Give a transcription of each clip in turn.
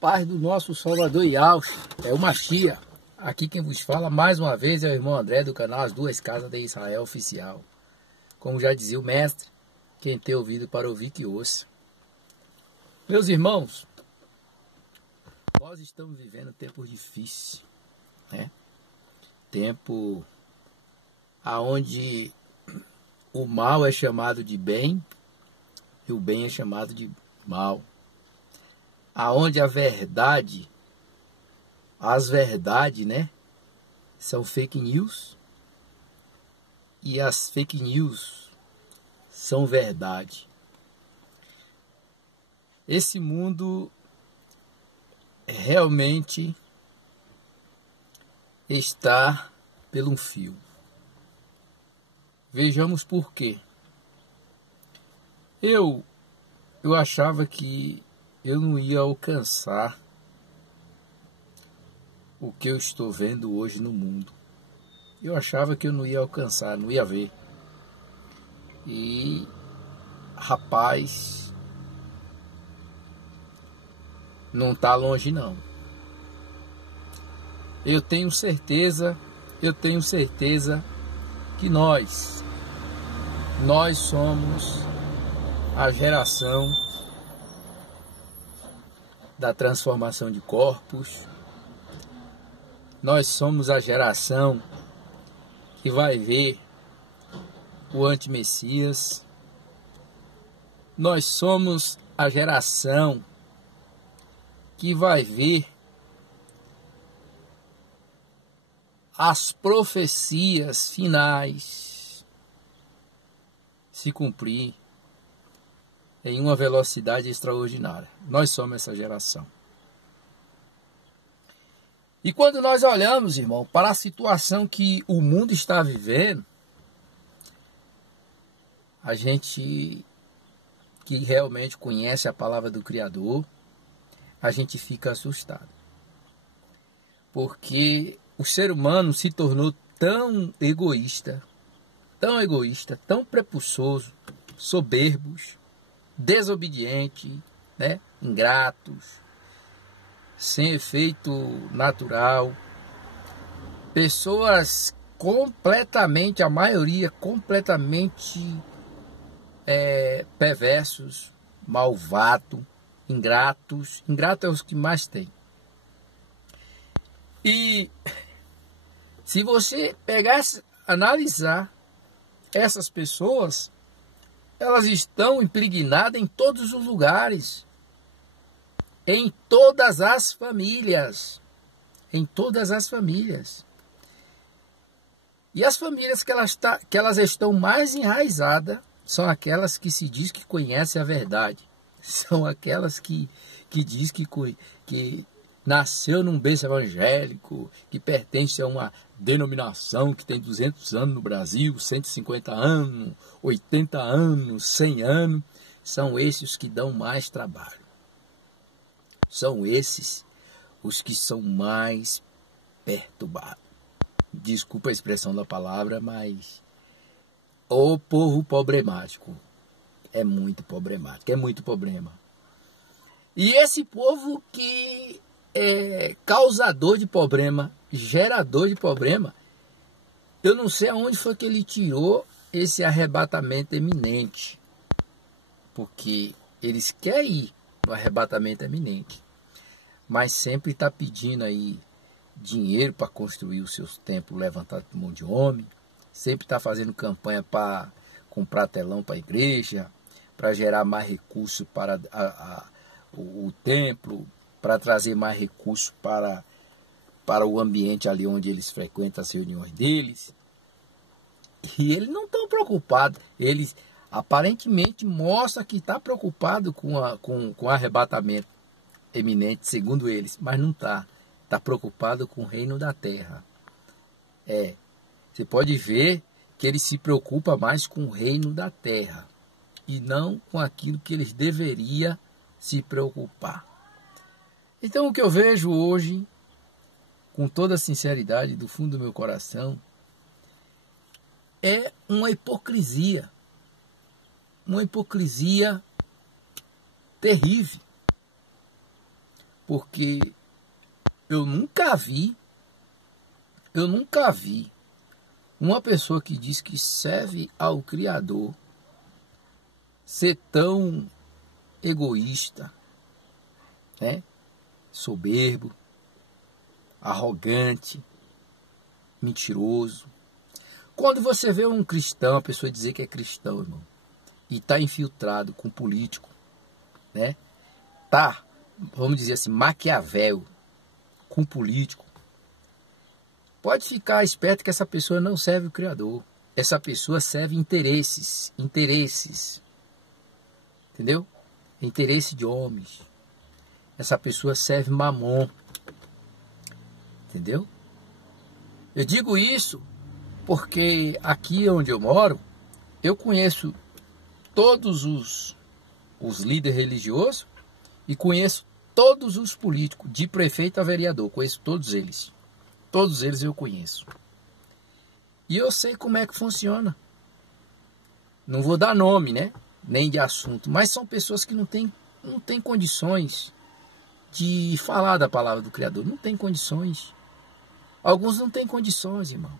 paz do nosso Salvador Yahshua, é o Machia. Aqui quem vos fala mais uma vez é o irmão André do canal As Duas Casas de Israel Oficial. Como já dizia o mestre, quem tem ouvido para ouvir que ouça. Meus irmãos, nós estamos vivendo tempos difíceis, né? Tempo aonde o mal é chamado de bem e o bem é chamado de mal. Aonde a verdade, as verdades, né, são fake news e as fake news são verdade. Esse mundo realmente está pelo um fio. Vejamos por quê. Eu achava que eu não ia alcançar o que eu estou vendo hoje no mundo. Eu achava que eu não ia alcançar, não ia ver. E, rapaz, não está longe não. Eu tenho certeza que nós somos a geração da transformação de corpos. Nós somos a geração que vai ver o anti-messias. Nós somos a geração que vai ver as profecias finais se cumprir em uma velocidade extraordinária. Nós somos essa geração. E quando nós olhamos, irmão, para a situação que o mundo está vivendo, a gente que realmente conhece a palavra do Criador, a gente fica assustado. Porque o ser humano se tornou tão egoísta, tão prepucioso, soberbos, desobediente, né? Ingratos, sem efeito natural, pessoas completamente, a maioria completamente perversos, malvados, ingratos. Ingrato é os que mais tem. E se você pegasse, analisar essas pessoas, elas estão impregnadas em todos os lugares, em todas as famílias, E as famílias que elas estão mais enraizadas são aquelas que se diz que conhecem a verdade, são aquelas que diz que nasceu num berço evangélico, que pertence a uma denominação que tem 200 anos no Brasil, 150 anos, 80 anos, 100 anos. São esses que dão mais trabalho. São esses os que são mais perturbados. Desculpa a expressão da palavra, mas o povo problemático. É muito problemático, é muito problema. E esse povo que é causador de problema, gerador de problema, eu não sei aonde foi que ele tirou esse arrebatamento eminente. Porque eles querem ir no arrebatamento eminente, mas sempre está pedindo aí dinheiro para construir os seus templos levantados por mão de homem, sempre está fazendo campanha para comprar telão para a igreja, para gerar mais recursos para o templo, para trazer mais recursos para o ambiente ali onde eles frequentam as reuniões deles. E eles não estão preocupados. Eles aparentemente mostram que está preocupado com o arrebatamento eminente, segundo eles, mas não está. Está preocupado com o reino da terra. Você pode ver que ele se preocupa mais com o reino da terra e não com aquilo que eles deveriam se preocupar. Então o que eu vejo hoje, com toda a sinceridade do fundo do meu coração, é uma hipocrisia terrível. porque eu nunca vi uma pessoa que diz que serve ao Criador ser tão egoísta, né? Soberbo, arrogante, mentiroso. Quando você vê um cristão, a pessoa dizer que é cristão, irmão, e está infiltrado com político, né? Tá, vamos dizer assim, Maquiavel com político, pode ficar esperto que essa pessoa não serve o Criador. Essa pessoa serve interesses, entendeu? Interesse de homens. Essa pessoa serve mamon, entendeu? Eu digo isso porque aqui onde eu moro, eu conheço todos os líderes religiosos e conheço todos os políticos, de prefeito a vereador, conheço todos eles. Todos eles eu conheço. E eu sei como é que funciona. Não vou dar nome, né? Nem de assunto, mas são pessoas que não têm condições de falar da palavra do Criador. Não tem condições. Alguns não têm condições, irmão.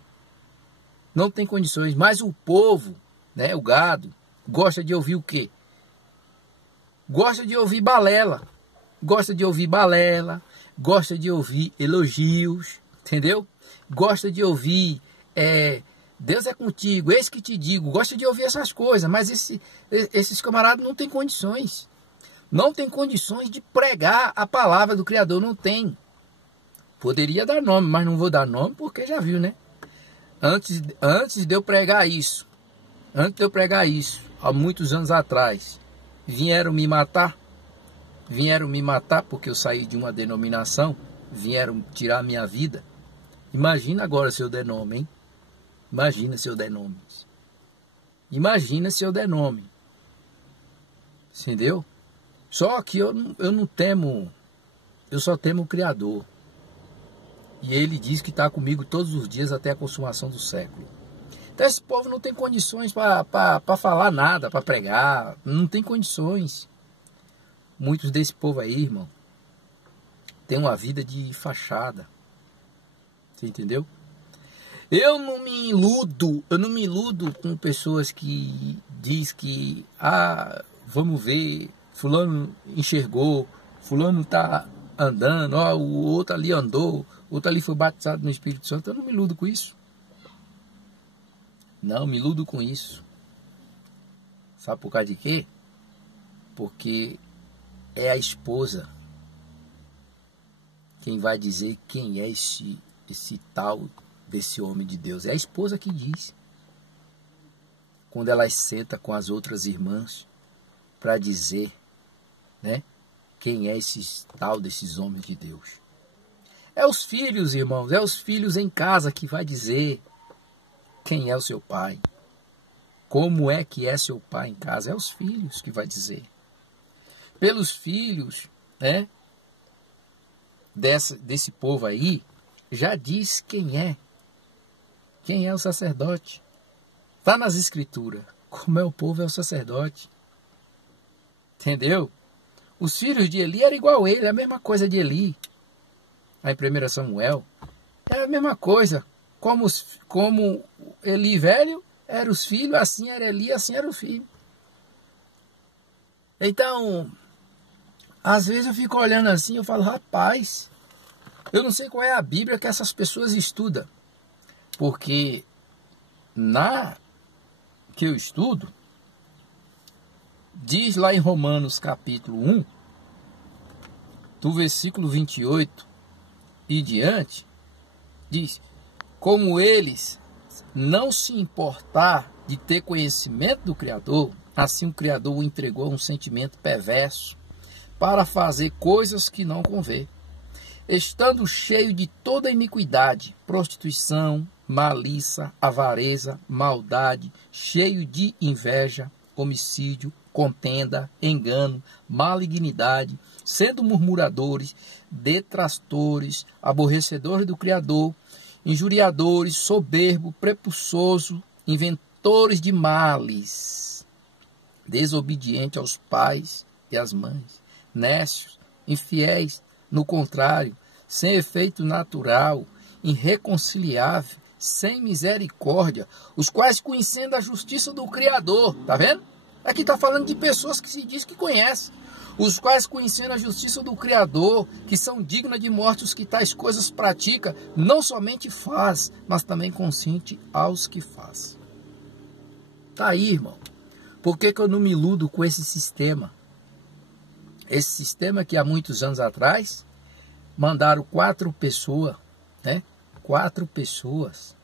Não tem condições. Mas o povo, né, o gado, gosta de ouvir o quê? Gosta de ouvir balela. Gosta de ouvir balela. Gosta de ouvir elogios. Entendeu? Gosta de ouvir Deus é contigo, eis que te digo. Gosta de ouvir essas coisas. Mas esses camaradas não têm condições. Não tem condições de pregar a palavra do Criador. Não tem. Poderia dar nome, mas não vou dar nome porque já viu, né? Antes de eu pregar isso, há muitos anos atrás, vieram me matar porque eu saí de uma denominação, vieram tirar a minha vida. Imagina agora se eu der nome, hein? Imagina se eu der nome. Entendeu? Só que eu não temo, eu só temo o Criador. E ele diz que está comigo todos os dias até a consumação do século. Então esse povo não tem condições para falar nada, para pregar. Não tem condições. Muitos desse povo aí, irmão, tem uma vida de fachada. Você entendeu? Eu não me iludo com pessoas que diz que vamos ver, fulano enxergou, fulano está andando, o outro ali andou, o outro ali foi batizado no Espírito Santo. Eu não me iludo com isso. Não me iludo com isso. Sabe por causa de quê? Porque é a esposa quem vai dizer quem é esse tal desse homem de Deus. É a esposa que diz. Quando ela senta com as outras irmãs para dizer, né, quem é esse tal desses homens de Deus. É os filhos, irmãos, é os filhos em casa que vai dizer quem é o seu pai. Como é que é seu pai em casa? É os filhos que vai dizer. Pelos filhos, né, desse povo aí, já diz quem é. Quem é o sacerdote? Está nas escrituras. Como é o povo, é o sacerdote. Entendeu? Os filhos de Eli eram igual a ele, é a mesma coisa de Eli. Aí em 1 Samuel, é a mesma coisa. Como Eli velho, eram os filhos, assim era Eli, assim era o filho. Então, às vezes eu fico olhando assim, eu falo, rapaz, eu não sei qual é a Bíblia que essas pessoas estudam. Porque na que eu estudo, diz lá em Romanos capítulo 1, do versículo 28 e diante, diz, como eles não se importar de ter conhecimento do Criador, assim o Criador o entregou a um sentimento perverso para fazer coisas que não convém, estando cheio de toda iniquidade, prostituição, malícia, avareza, maldade, cheio de inveja, homicídio, contenda, engano, malignidade, sendo murmuradores, detrastores, aborrecedores do Criador, injuriadores, soberbo, prepucioso, inventores de males, desobediente aos pais e às mães, nécios, infiéis, No contrário, sem efeito natural, irreconciliável, sem misericórdia, os quais conhecendo a justiça do Criador, tá vendo? Aqui está falando de pessoas que se diz que conhecem, os quais conhecendo a justiça do Criador, que são dignas de morte os que tais coisas pratica, não somente faz, mas também consente aos que faz. Tá aí, irmão. Por que eu não me iludo com esse sistema? Esse sistema que há muitos anos atrás mandaram 4 pessoas, né? 4 pessoas,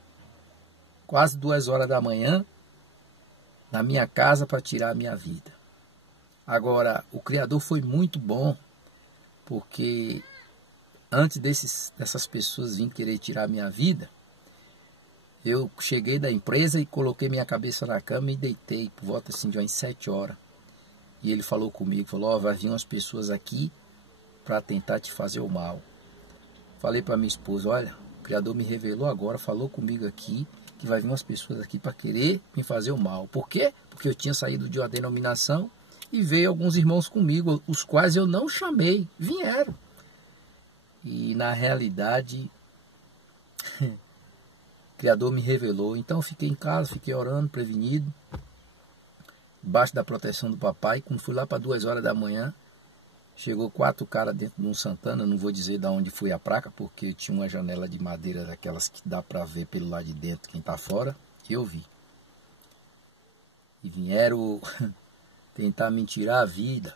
quase 2 horas da manhã, na minha casa para tirar a minha vida. Agora, o Criador foi muito bom, porque antes dessas pessoas virem querer tirar a minha vida, eu cheguei da empresa e coloquei minha cabeça na cama e deitei por volta assim de umas 7 horas. E ele falou comigo, falou, vai vir umas pessoas aqui para tentar te fazer o mal. Falei para minha esposa, olha, o Criador me revelou agora, falou comigo aqui, que vai vir umas pessoas aqui para querer me fazer o mal. Por quê? Porque eu tinha saído de uma denominação e veio alguns irmãos comigo, os quais eu não chamei, vieram. E na realidade, o Criador me revelou. Então eu fiquei em casa, fiquei orando, prevenido, debaixo da proteção do papai. Quando fui lá para 2 horas da manhã, chegou 4 caras dentro de um Santana, não vou dizer de onde foi a placa, porque tinha uma janela de madeira daquelas que dá para ver pelo lado de dentro quem está fora, e eu vi. E vieram tentar me tirar a vida.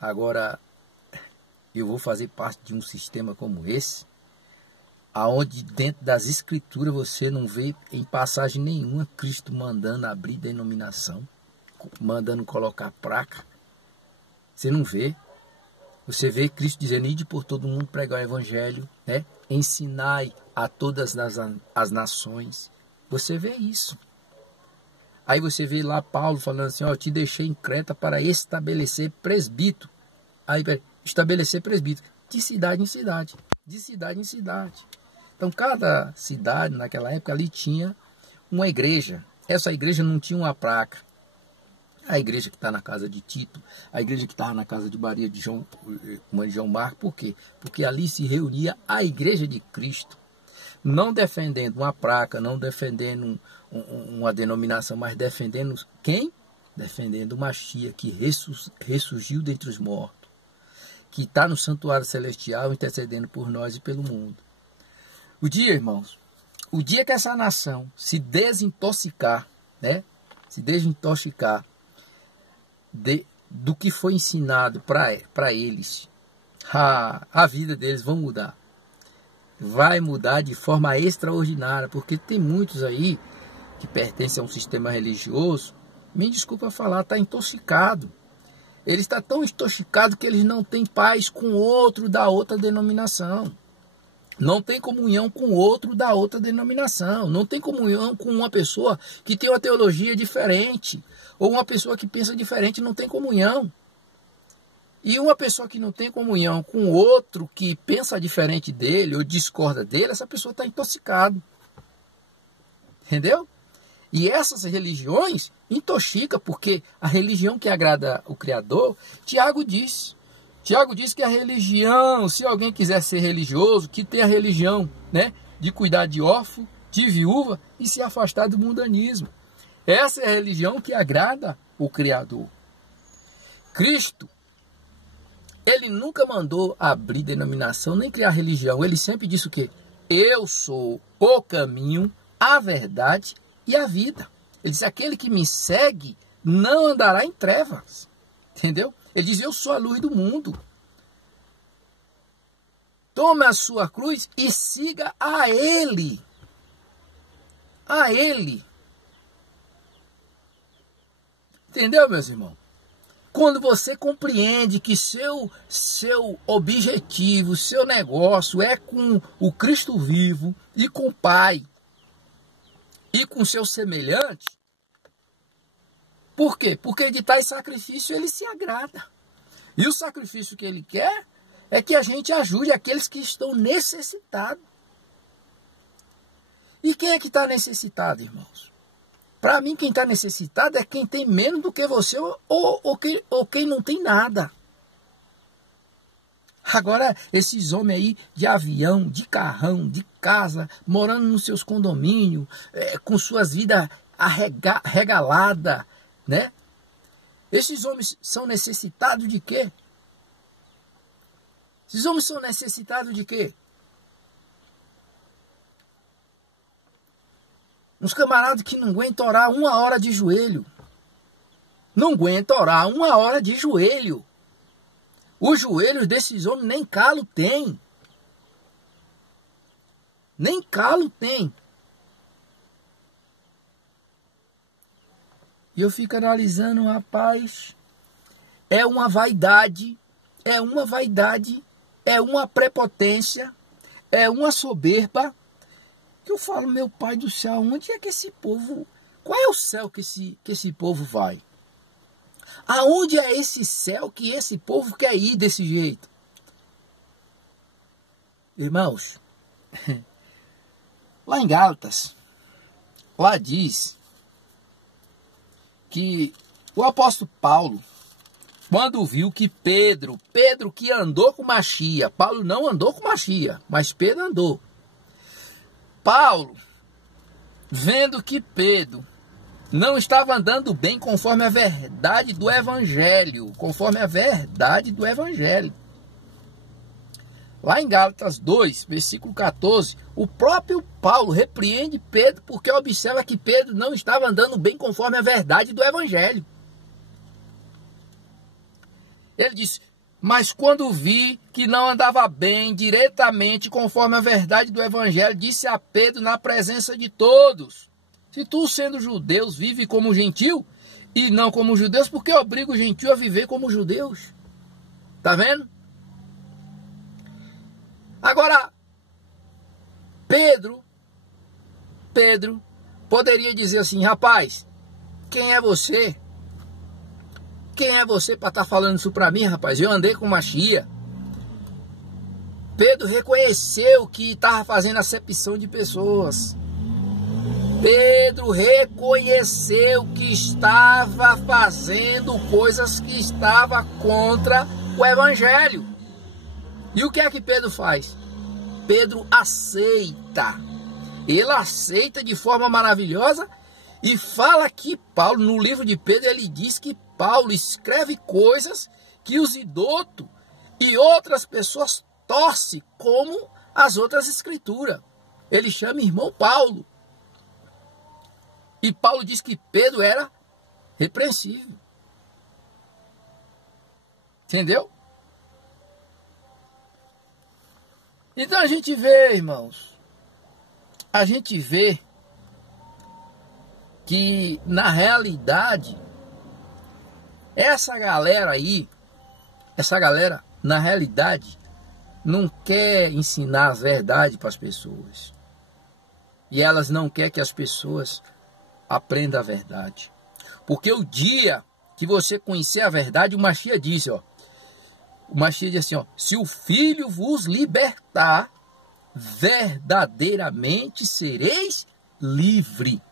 Agora, eu vou fazer parte de um sistema como esse, aonde dentro das escrituras você não vê em passagem nenhuma Cristo mandando abrir denominação, mandando colocar placa. Você não vê. Você vê Cristo dizendo, ide por todo mundo pregar o evangelho, né? Ensinai a todas as nações. Você vê isso. Aí você vê lá Paulo falando assim, ó, te deixei em Creta para estabelecer presbítero. Aí, estabelecer presbítero. De cidade em cidade. De cidade em cidade. Então, cada cidade, naquela época, ali tinha uma igreja. Essa igreja não tinha uma placa. A igreja que está na casa de Tito, a igreja que estava na casa de Maria de João Marcos, por quê? Porque ali se reunia a igreja de Cristo, não defendendo uma placa, não defendendo uma denominação, mas defendendo quem? Defendendo o Machia, que ressurgiu dentre os mortos, que está no santuário celestial intercedendo por nós e pelo mundo. O dia, irmãos, o dia que essa nação se desintoxicar, né? Se desintoxicar do que foi ensinado para eles, a vida deles vai mudar. Vai mudar de forma extraordinária, porque tem muitos aí que pertencem a um sistema religioso, me desculpa falar, está intoxicado. Ele está tão intoxicado que eles não têm paz com outro da outra denominação. Não tem comunhão com outro da outra denominação. Não tem comunhão com uma pessoa que tem uma teologia diferente. Ou uma pessoa que pensa diferente, não tem comunhão. E uma pessoa que não tem comunhão com outro que pensa diferente dele ou discorda dele, essa pessoa está intoxicada. Entendeu? E essas religiões intoxicam, porque a religião que agrada o Criador, Tiago diz que a religião, se alguém quiser ser religioso, que tem a religião, né, de cuidar de órfão, de viúva e se afastar do mundanismo. Essa é a religião que agrada o Criador. Cristo, ele nunca mandou abrir denominação, nem criar religião. Ele sempre disse o quê? Eu sou o caminho, a verdade e a vida. Ele disse, aquele que me segue não andará em trevas. Entendeu? Ele diz, eu sou a luz do mundo. Tome a sua cruz e siga a Ele. A Ele. Entendeu, meus irmãos? Quando você compreende que seu objetivo, seu negócio é com o Cristo vivo e com o Pai e com seu semelhante, por quê? Porque de tais sacrifício ele se agrada. E o sacrifício que ele quer é que a gente ajude aqueles que estão necessitados. E quem é que está necessitado, irmãos? Para mim, quem está necessitado é quem tem menos do que você ou quem não tem nada. Agora, esses homens aí de avião, de carrão, de casa, morando nos seus condomínios, com suas vidas regaladas, né? Esses homens são necessitados de quê? Esses homens são necessitados de quê? Uns camaradas que não aguentam orar 1 hora de joelho. Não aguentam orar 1 hora de joelho. Os joelhos desses homens nem calo tem. Nem calo tem. E eu fico analisando, rapaz, é uma vaidade, é uma prepotência, é uma soberba, que eu falo, meu pai do céu, onde é que esse povo, qual é o céu que esse povo vai? Aonde é esse céu que esse povo quer ir desse jeito? Irmãos, lá em Gálatas, lá diz que o apóstolo Paulo, quando viu que Pedro que andou com Machia, Paulo não andou com Machia, mas Pedro andou. Paulo, vendo que Pedro não estava andando bem conforme a verdade do Evangelho, lá em Gálatas 2, versículo 14, o próprio Paulo repreende Pedro porque observa que Pedro não estava andando bem conforme a verdade do Evangelho. Ele diz, mas quando vi que não andava bem diretamente conforme a verdade do Evangelho, disse a Pedro na presença de todos, se tu, sendo judeus, vive como gentil e não como judeus, por que obriga o gentil a viver como judeus? Tá vendo? Agora, Pedro poderia dizer assim, rapaz, quem é você? Quem é você para estar falando isso para mim, rapaz? Eu andei com Machia. Pedro reconheceu que estava fazendo acepção de pessoas. Pedro reconheceu que estava fazendo coisas que estavam contra o Evangelho. E o que é que Pedro faz? Pedro aceita. Ele aceita de forma maravilhosa e fala que Paulo, no livro de Pedro, ele diz que Paulo escreve coisas que os idotos e outras pessoas torcem como as outras escrituras. Ele chama irmão Paulo. E Paulo diz que Pedro era repreensível. Entendeu? Então a gente vê, irmãos, a gente vê que na realidade, essa galera na realidade não quer ensinar a verdade para as pessoas. E elas não querem que as pessoas aprendam a verdade. Porque o dia que você conhecer a verdade, o Machia diz, ó, o Machia diz assim, ó, se o Filho vos libertar, verdadeiramente sereis livre.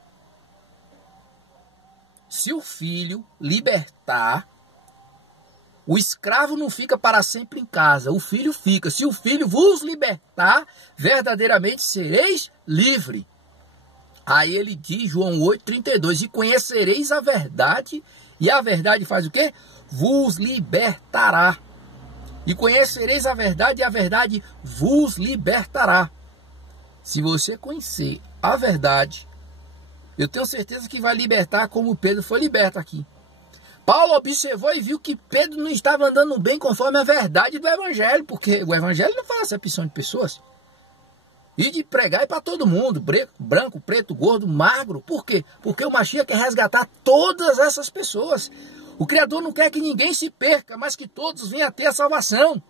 Se o Filho libertar, o escravo não fica para sempre em casa, o Filho fica. Se o Filho vos libertar, verdadeiramente sereis livre. Aí ele diz, João 8,32, e conhecereis a verdade, e a verdade faz o quê? Vos libertará. E conhecereis a verdade, e a verdade vos libertará. Se você conhecer a verdade, eu tenho certeza que vai libertar como Pedro foi liberto aqui. Paulo observou e viu que Pedro não estava andando bem conforme a verdade do Evangelho, porque o Evangelho não faz acepção de pessoas. E de pregar é para todo mundo, branco, preto, gordo, magro. Por quê? Porque o Machia quer resgatar todas essas pessoas. O Criador não quer que ninguém se perca, mas que todos venham a ter a salvação.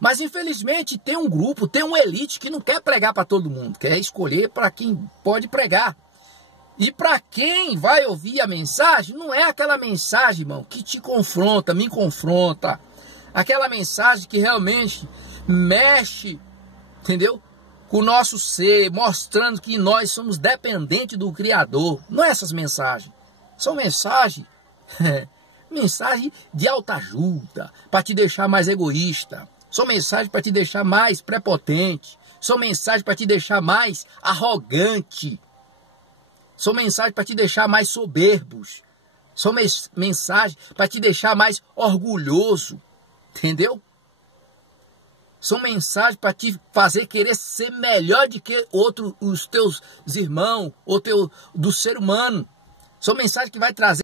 Mas infelizmente tem um grupo, tem uma elite que não quer pregar para todo mundo, quer escolher para quem pode pregar. E para quem vai ouvir a mensagem, não é aquela mensagem, irmão, que te confronta, me confronta. Aquela mensagem que realmente mexe, entendeu? Com o nosso ser, mostrando que nós somos dependentes do Criador. Não é essas mensagens. São mensagens mensagem de autoajuda, para te deixar mais egoísta. São mensagens para te deixar mais prepotente. São mensagens para te deixar mais arrogante. São mensagens para te deixar mais soberbos. São mensagens para te deixar mais orgulhoso. Entendeu? São mensagens para te fazer querer ser melhor do que os teus irmãos, ou do ser humano. São mensagens que vai trazer